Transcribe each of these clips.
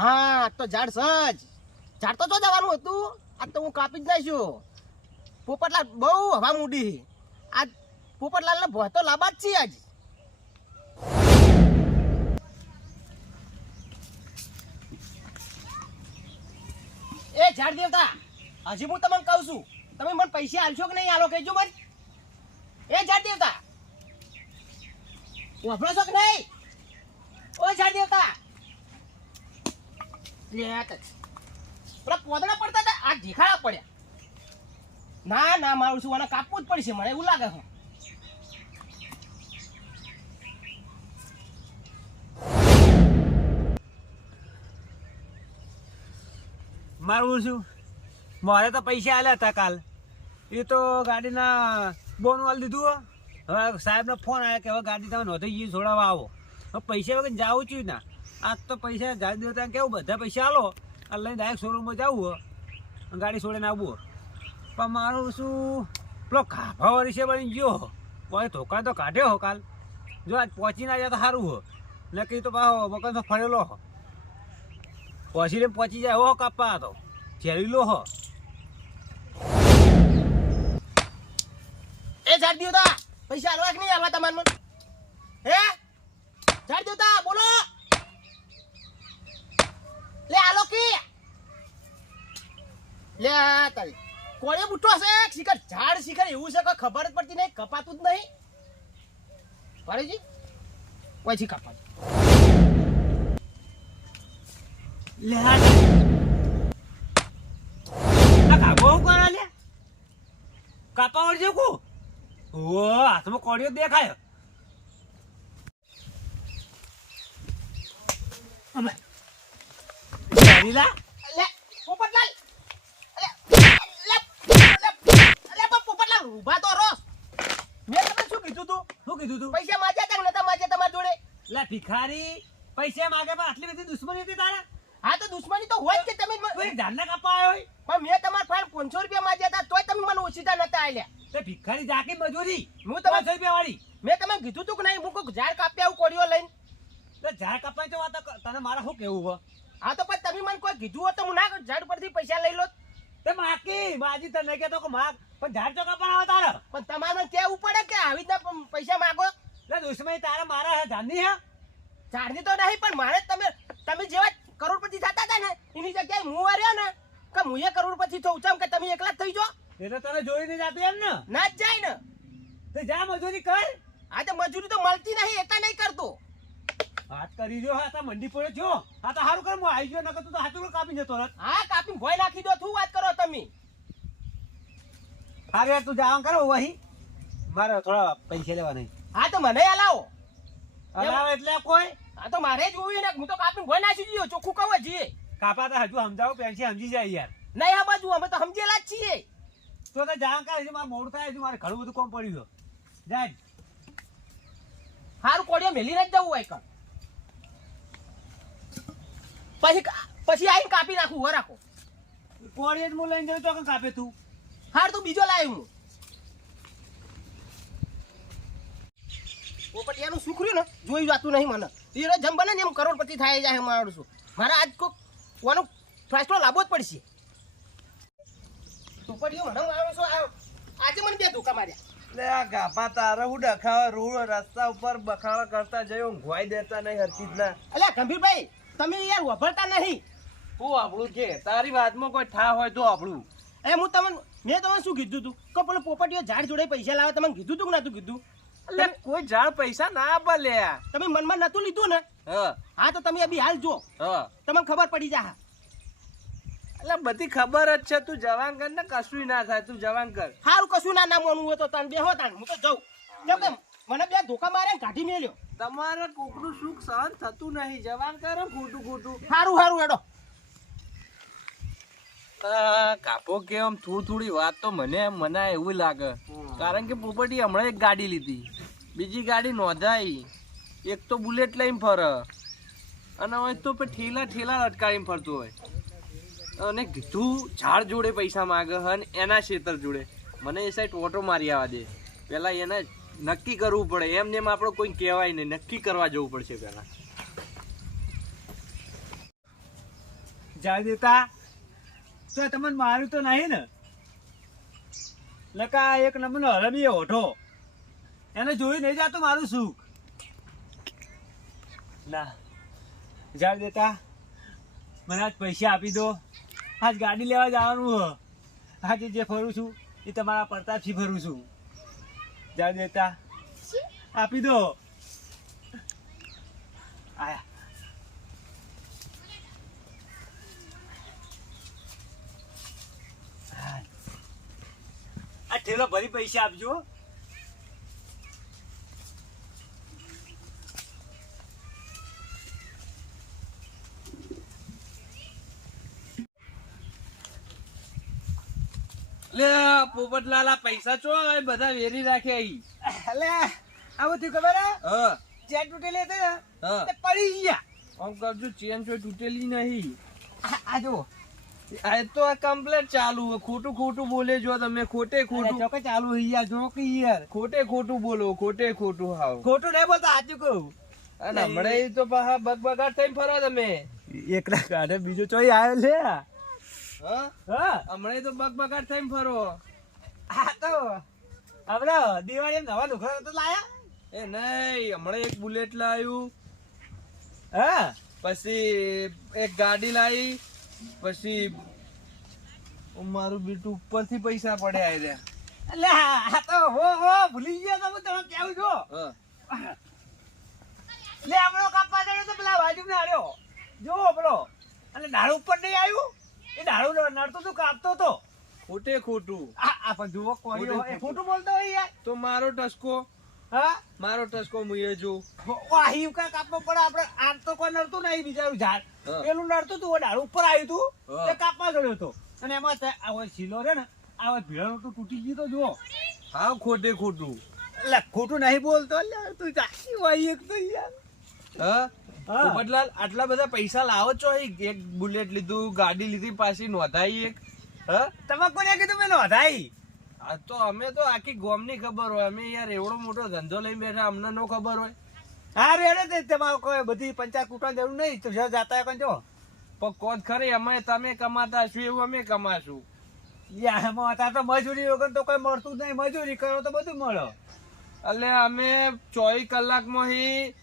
હા તો ઝાડ સજ. ઝાડ તો જો જવાનું હતું. આજ તો હું કાપી જ નાખ્યો પોપટલાલ બહુ હવા મૂડી આજ પોપટલાલ ને ભોય તો લાંબા જ છીએ આજ. એ ઝાડ દેવતા, હજી હું તમને કહું છું, તમે મને પૈસા આલશો કે નહીં? આલો કહેજો મને. એ ઝાડ દેવતા, વાપરો છો કે નહીં? ઓ ઝાડ દેવતા પેલા પોદડા પડતા હતા, આ ઢીખાડા પડ્યા. ના ના, મારું શું, આને કાપવું જ પડશે, મને એવું લાગે છે. મારું શું? મારે તો પૈસા આલ્યા હતા કાલ. એ તો ગાડીના બોન વાલ દીધું. હવે સાહેબનો ફોન આવ્યો કે હવે ગાડી તમે નોંધી ગઈ છોડાવવા આવો. હવે પૈસા વગર જાવું છું ના. આજ તો પૈસા જાડી દેવતા કેવું? બધા પૈસા આલો આ લઈને ડાયરેક્ટ શોરૂમમાં જવું ગાડી છોડીને આવવું પણ મારું શું? પેલો ખાભા વળી છે બની ગયો. કોઈ ધોકા તો કાઢ્યો હો કાલ. જો આજ પહોંચી ના જાય તો સારું હો. નક્કી તો પાહો મકાન તો ફરેલો હો. પહોંચીને પહોંચી જાય હો કાપા તો. ઝેરીલો હો. એ ઝાડ દેવતા પૈસા આલવા કે નહીં આલવા તમારે હે? ઝાડ દેવતા બોલો. લે આલો કે લે, આ તારી કોણે બુટ્ટો છે શિખર, ઝાડ શિખર એવું છે કે ખબર જ પડતી નહીં, કપાતું જ નહીં. કોઈ કપાતું? આ લે? કાપા વળજે કો. ઓ હાથમાં કોડિયો દેખાય. અમે ઝેરીલા લે પોપટલાલ અલે લે લે લે પણ પોપટલાલ ઊભા તો રોસ મેં તમને શું કીધું તું શું કીધું તું પૈસા માજ્યા તા નતા માજ્યા તમારી જોડે લે ભિખારી પૈસા માગે પણ આટલી બધી દુશ્મની હતી તારા હા તો દુશ્મની તો હોય જ કે તમે એક ધારના કાપા આવ્યો હોય પણ મેં તમારા ફાઈન રૂપિયા માજ્યા હતા તોય તમે મને ઓછીતા નતા આલ્યા તે ભિખારી જાકી મજૂરી હું તમે રૂપિયા વાળી મેં તમને કીધું તું કે નહીં હું કોઈ ઝાડ કાપ્યા આવું કોળીઓ લઈને તો ઝાડ કપાય તો વાત તને મારા શું કેવું હો હા તો પછી તમે મને કોઈ કીધું હોત તો હું ના ઝાડ પરથી પૈસા લઈ લો તે માકી માજી તને કહેતો કે માગ પણ ઝાડ ચોકા પણ આવે તારે. પણ તમારે કહેવું પડે કે આવી રીતના પૈસા માગો. એટલે દુશ્મની તારા મારા હે ધાની હે? ઝાડની તો નહીં પણ મારે તમે તમે જેવા કરોડપતિ થતા હતા ને એની જગ્યાએ હું વર્યો ને કે હું એ કરોડપતિ થઉં છું કે તમે એકલા જ થઈ જાઓ. એટલે તને જોઈ નહીં જાતું એમ ને. ના જ જાય ને. તો જા મજૂરી કર. આ તો મજૂરી તો મળતી નહીં એટલા નહીં કરતો. વાત કરી જો હા તા મંડી પડે જો. હા તો સારું કર હું આવી ગયો નકર તું તો હાથું કાપી જતો રત હા કાપી ભોય નાખી દો તું વાત કરો તમે? હારે યાર તું જાવા કરો વહી મારે થોડા પૈસા લેવા નહીં હા તો મને અલાવો અલાવ એટલે કોઈ? હા તો મારે જ જોયું ને હું તો કાપી ભોય નાખી દીધો ચોખ્ખું કહો જીએ કાપા તો હજુ સમજાવો પેન્સી સમજી જાય યાર. નહીં આ બાજુ અમે તો સમજેલા જ છીએ. તો તો જાવા કરે છે મારે મોડ થાય છે મારે ઘણું બધું કોમ પડ્યું જાય હારું કોડિયો મેલીને જ જવું હોય કણ. પછી પછી આવીને કાપી નાખું હો રાખો. કોળીએ જ હું લઈને જઉં તો કે કાપે તું? હાર તું બીજો લાવ્યો હું. પોપટિયાનું સુખ રહ્યું ને જોઈ જાતું નહીં મને. એનો જમ બને ને એમ કરોડપતિ થાય જાય મારું છું. મારા આજ કોક કોનો ફેસલો લાવવો જ પડશે. પોપટિયો મને મારો છો આજે મને બે ધોકા માર્યા. લે આ ગાભા તારે હું ડખાવા રોડ રસ્તા ઉપર બખાડા કરતા જયો ઊંઘવાઈ દેતા નહીં હરકી જ ના અલ્યા ગંભીરભાઈ તમે યાર વભરતા નહીં. હું આપણું કે તારી વાતમાં કોઈ ઠા હોય તો આપણું એ હું તમને મેં તમને શું કીધું તું? કે પેલો પોપટીઓ ઝાડ જોડે પૈસા લાવે તમને કીધું તું કે નતું કીધું? એટલે કોઈ ઝાડ પૈસા ના આપે લે તમે મનમાં નતું લીધું ને? હા. તો તમે અભી હાલ જો હ. તમને ખબર પડી જા એટલે બધી ખબર જ છે. તું જવાન કર ને કશું ના થાય. તું જવાન કર. સારું કશું ના ના મોનું હોય તો તને બેહો તાન હું તો જાઉં. કેમ મને બે ધોકા મારે ને કાઢી મેલ્યો. તમારે કોકનું સુખ સહન થતું નહીં. જવાન કરો ખોટું ખોટું. સારું સારું એડો કાપો કે આમ થોડી થોડી વાત તો મને મનાય એવું લાગે. કારણ કે પોપટી હમણાં એક ગાડી લીધી. બીજી ગાડી નોંધાઈ. એક તો બુલેટ લઈને ફરે. અને હવે તો પછી ઠેલા ઠેલા અટકાવીને ફરતો હોય. અને કીધું ઝાડ જોડે પૈસા માગે અને એના ખેતર જોડે. મને એ સાઈડ ઓટો મારી આવવા દે. પહેલાં એને નક્કી કરવું પડે. એમ નેમ આપણે કોઈ કહેવાય નહીં. નક્કી કરવા જવું પડશે પહેલા. જાય દેતા. તો તમને મારું તો નહીં ને? લકા એક નંબરનો હરમી ઓઠો એને જોઈ નહીં જાતું મારું સુખ. ના. જાય દેતા. મને આજ પૈસા આપી દો. આજ ગાડી લેવા જવાનું આજે જે ફરું છું, એ તમારા પ્રતાપથી ફરું છું. જાય દેતા. આપી દો. આયા. આ ઠેલો ભરી પૈસા આપજો લે પોપટલાલ પૈસા ચો હવે બધા વેરી રાખે અહીં. એટલે આવું થયું ખબર હે? ચેન તૂટેલી હતી ને પડી ગયા. આમ કરજો ચેન છો તૂટેલી નહીં. આ- જો આ તો કમ્પ્લેટ ચાલુ. ખોટું ખોટું બોલે જો તમે. ખોટે ખોટું. ચોકે ચાલુ ગયા જો કે યાર. ખોટે ખોટું બોલો ખોટે ખોટું હાવ. ખોટું નહીં બોલતા સાચું કહું. અને હમણાં એ તો પાછા બગબગાટ થઈને ફરો તમે. એકલા કાઢે બીજો ચોઈ આવ્યો લે હા? હા. હમણાં તો બગબગાટ થઈને ફરો. આ તો હમણાં દિવાળી નવા લુગડા તો લાયા? એ નહીં હમણાં એક બુલેટ લાવ્યું હા? પછી એક ગાડી લાવી પછી મારું બીટું ઉપરથી પૈસા પડ્યા. એટલે આ તો હો હો ભૂલી ગયા તમે તમે કેવું છો. હા. લે હમણો કાપવા જડ્યો તો પેલા બાજુ ને આવ્યો જો પેલો. અને ડાળું ઉપર નહીં આવ્યું? એ ડાળું નડતું તું કાપતો તો. ખોટે ખોટું. આ પણ જુઓ એ ખોટું. બોલતો હોય યાર. તો મારો ટસકો. હા? મારો ટસકો મુએ જો વા કા કાપવો પડે? આપણે આમ તો કોઈ નડતું નહીં બિચારું ઝાડ. પેલું નડતું તું ડાળ ઉપર આવ્યું તું તે કાપવા ગયો તો અને એમાં આવો શીલો રે ને આવો ભીડો તો તૂટી ગયો તો જુઓ. હા ખોટે ખોટું. એટલે ખોટું નહીં બોલતો તું જાખી હોય એક તો યાર. હા. પોપટલાલ આટલા બધા પૈસા લાવો છો? એક બુલેટ લીધું ગાડી લીધી પાછી નોંધાઈ એક. હા? તમે કોને કીધું મેં નોંધાઈ આ તો અમે તો આખી ગોમની ખબર હોય. અમે યાર એવડો મોટો ધંધો લઈને બેઠા અમને નો ખબર હોય. હા રેડે તે તમારે કોઈ બધી પંચાયત કૂટવાની જરૂર નહીં. તો જો જાતા હોય જો. પણ કોદ ખરી? અમે તમે કમાતા છું એવું અમે કમાશું. યાર તો મજૂરી વગર તો કોઈ મળતું જ નહીં. મજૂરી કરો તો બધું મળે. એટલે અમે ચોવીસ કલાકમાં હી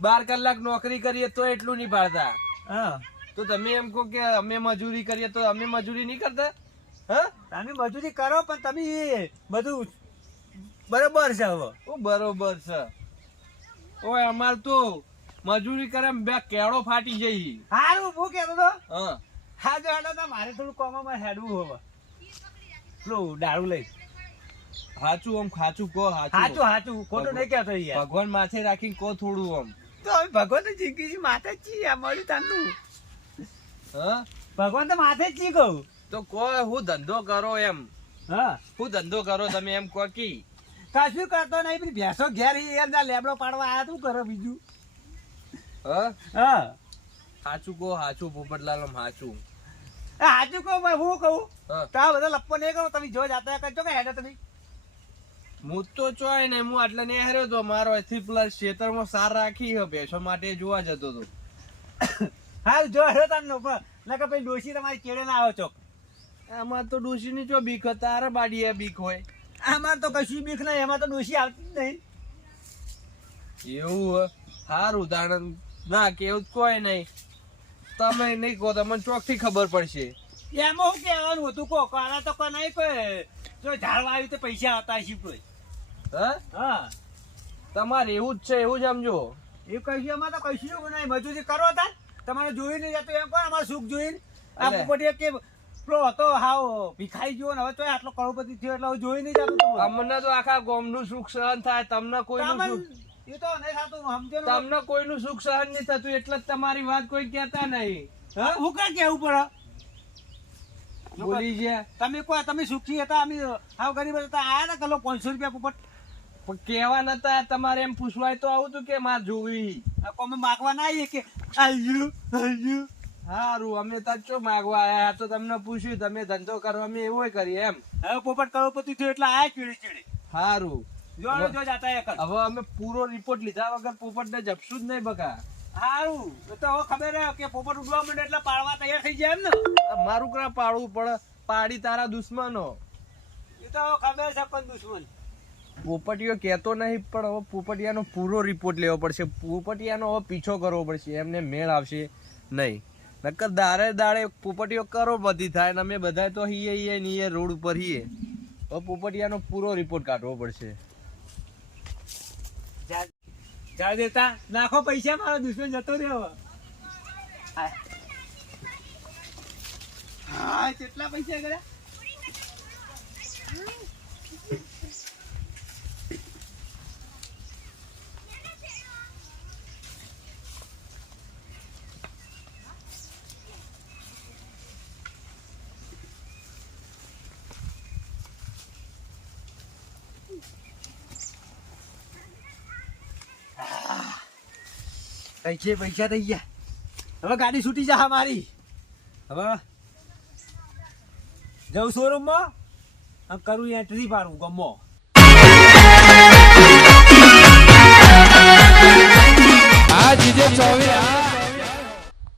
બાર કલાક નોકરી કરીએ તો એટલું નહીં પાડતા હા. તો તમે એમ કહો કે અમે મજૂરી કરીએ તો અમે મજૂરી નહીં કરતા? હા? તમે મજૂરી કરો પણ તમે બધું બરોબર છે હવે. ઓ બરોબર છે. ઓય અમાર તો મજૂરી કરે બે કેળો ફાટી જઈ હારું હું કેતો તો હા. હા જો હેડો તો મારે થોડું કોમામાં હેડવું હવે. પેલું દારૂ લઈ. હાચું આમ ખાચું કો હાચું. હાચું હાચું. ખોટું નહીં કહેતો યાર. ભગવાન માથે રાખીને કો થોડું આમ. તો હવે ભગવાન તો જિંદગી માથે છીએ મળ્યું તાનું ભગવાન તો માથે જ કહું. તો કો હું ધંધો કરો એમ. હા? હું ધંધો કરો તમે એમ કહો કી. કશું કરતો નહીં પેલી ભેંસો ઘેર એના લેબડો પાડવા આયા તું કરે બીજું. હા? હા? હાચું કહો હાચું પોપટલાલ હાચું. એ હાચું કહો પણ હું કહું? તો બધા લપ્પો નહીં કરો તમે જો જાતા કરજો કે હેડે તમે. હું તો ચોય ને હું આટલે ને હેર્યો તો મારો અહીંથી પ્લસ ખેતરમાં સાર રાખી હે ભેંસો માટે જોવા જતો તો. હા જો હેડો તારનો કે નકર પછી ડોશી તમારી કેળે ના આવો ચોક. આમાં તો ડોશીની જો બીક હતા તારે બાડીએ બીક હોય. આમાં તો કશું બીક નહીં એમાં તો ડોશી આવતી જ નહીં. એવું સારું ઉદાહરણ ના કેવું કોઈ નહીં. તમે નહીં કહો તમને ચોકથી ખબર પડશે. એમાં શું કહેવાનું હતું કહો કાળા તો કોઈ નહીં કોઈ જો ઝાડવા આવ્યું તો પૈસા હતા શી કોઈ. હા? હા. તમારે એવું જ છે એવું જ સમજો. એ કહીશું એમાં તો કહીશું નહીં. મજૂરી કરો તા તમારે જોઈ નહીં જતું એમ કોણ અમારે સુખ જોઈને? આ પોપટીએ કે પેલો હતો હાવ ભીખાઈ ગયો ને હવે તો આટલો કરોડપતિ થયો એટલે જોઈ નહીં જતું. અમને તો આખા ગામનું સુખ સહન થાય તમને કોઈનું સુખ એ તો નહીં થતું તમને કોઈનું સુખ સહન નહીં થતું એટલે જ તમારી વાત કોઈ કહેતા નહીં. હા, હું કાંઈ કહેવું પડે બોલી ગયા. તમે કો તમે સુખી હતા અમે હાવ ગરીબ હતા આયા હતા કલો પાંચસો રૂપિયા પોપટ? કેવા નતા તમારે એમ પૂછવાય તો આવું તું કે મારે જોવી. અમે માગવા ના આવીએ કે આયુ આયુ. સારું અમે તો ચો માગવા આયા આ તો તમને પૂછ્યું તમે ધંધો કરો અમે એવો કરીએ એમ. હવે પોપટ કરોડપતિ થયો એટલે આયા ચીડી ચીડી. સારું જો જો જાતા એક હવે અમે પૂરો રિપોર્ટ લીધા વગર પોપટ ને જપશું જ નહીં બકા. સારું તો હવે ખબર હે કે પોપટ ઉડવા માંડે એટલે પાડવા તૈયાર થઈ જાય એમ ને? મારું કરા પાડવું પડે પાડી તારા દુશ્મનો. એ તો ખબર છે પણ દુશ્મન. પોપટીયો કહેતો નહીં પણ હવે પોપટિયાનો પૂરો રિપોર્ટ લેવો પડશે. પોપટિયાનો હવે પીછો કરવો પડશે. એમને મેળ આવશે નહીં. નક્કર દાડે દાડે પોપટીઓ કરોડપતિ થાય અને અમે બધા તો હીએ હીએ ને હીએ રોડ ઉપર હીએ. હવે પોપટિયાનો પૂરો રિપોર્ટ કાઢવો પડશે. જા- જા દેતા. નાખો પૈસા મારો દુશ્મન જતો રહ્યો હા. કેટલા પૈસા કર્યા? પૈસે પૈસા થઈ ગયા હવે ગાડી છૂટી જા મારી હવે જવું શોરૂમમાં કરું એન્ટ્રી પાડું, ગમો. આજ જે ચોવીસ